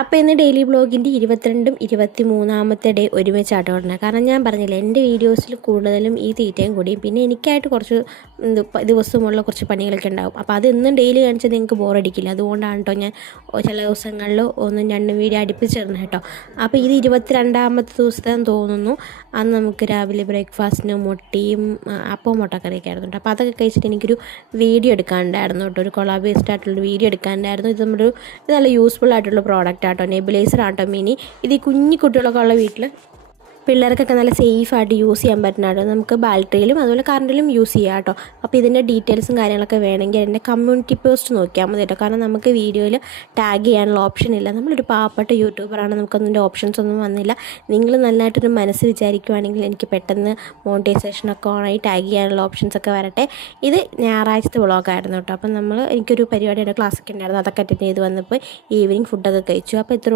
അപ്പോൾ ഇന്ന് daily വ്ളോഗിൻ്റെ 22-ാം 23-ാമത്തെ day ഒരുമിച്ചാട്ടോ ഉടനെ. കാരണം ഞാൻ പറഞ്ഞില്ല, എൻ്റെ വീഡിയോസിൽ കൂടുതലും ഈ തീറ്റയും കൂടിയും പിന്നെ എനിക്കായിട്ട് കുറച്ച് ദിവസമുള്ള കുറച്ച് പണികളൊക്കെ ഉണ്ടാവും. അപ്പോൾ അത് എന്നും ഡെയിലി കാണിച്ചാൽ നിങ്ങൾക്ക് ബോറടിക്കില്ല. അതുകൊണ്ടാണ് കേട്ടോ ഞാൻ ചില ദിവസങ്ങളിൽ 1-2 വീഡിയോ അടുപ്പിച്ചിരുന്നത് കേട്ടോ. അപ്പോൾ ഇത് 22-ാമത്തെ ദിവസത്തെന്ന് തോന്നുന്നു. അന്ന് നമുക്ക് രാവിലെ ബ്രേക്ക്ഫാസ്റ്റിന് മുട്ടയും അപ്പവും മുട്ടക്കറിയൊക്കെ ആയിരുന്നു. അപ്പോൾ അതൊക്കെ കഴിച്ചിട്ട് എനിക്കൊരു വീഡിയോ എടുക്കാനുണ്ടായിരുന്നു കേട്ടോ. ഒരു കൊളാബ് ബേസ്ഡ് ആയിട്ടുള്ള വീഡിയോ എടുക്കാനുണ്ടായിരുന്നു. ഇത് നല്ല യൂസ്ഫുൾ ആയിട്ടുള്ള പ്രോഡക്റ്റ് ആട്ടോ, നെബുലൈസർ ആട്ടോ മിനി. ഇത് ഈ കുഞ്ഞു കുട്ടികളൊക്കെ ഉള്ള വീട്ടിൽ പിള്ളേർക്കൊക്കെ നല്ല സേഫായിട്ട് യൂസ് ചെയ്യാൻ പറ്റുന്നതാണ്. നമുക്ക് ബാറ്ററിയിലും അതുപോലെ കറണ്ടിലും യൂസ് ചെയ്യാം കേട്ടോ. അപ്പോൾ ഇതിൻ്റെ ഡീറ്റെയിൽസും കാര്യങ്ങളൊക്കെ വേണമെങ്കിൽ എൻ്റെ കമ്മ്യൂണിറ്റി പോസ്റ്റ് നോക്കിയാൽ മതി കേട്ടോ. കാരണം നമുക്ക് വീഡിയോയിൽ ടാഗ് ചെയ്യാനുള്ള ഓപ്ഷൻ ഇല്ല. നമ്മളൊരു പാവപ്പെട്ട യൂട്യൂബറാണ്, നമുക്കൊന്നിൻ്റെ ഓപ്ഷൻസ് ഒന്നും വന്നില്ല. നിങ്ങൾ നല്ലതായിട്ടൊരു മനസ്സ് വിചാരിക്കുവാണെങ്കിൽ എനിക്ക് പെട്ടെന്ന് മോണിറ്റൈസേഷനൊക്കെ ഓണായി ടാഗ് ചെയ്യാനുള്ള ഓപ്ഷൻസൊക്കെ വരട്ടെ. ഇത് ഞായറാഴ്ചത്തെ വ്ളോഗായിരുന്നു കേട്ടോ. അപ്പം എനിക്കൊരു പരിപാടിയുടെ ക്ലാസ്സൊക്കെ ഉണ്ടായിരുന്നു, അതൊക്കെ അറ്റൻഡ് ചെയ്ത് വന്നപ്പോൾ ഈവനിങ് ഫുഡൊക്കെ കഴിച്ചു. അപ്പോൾ ഇത്ര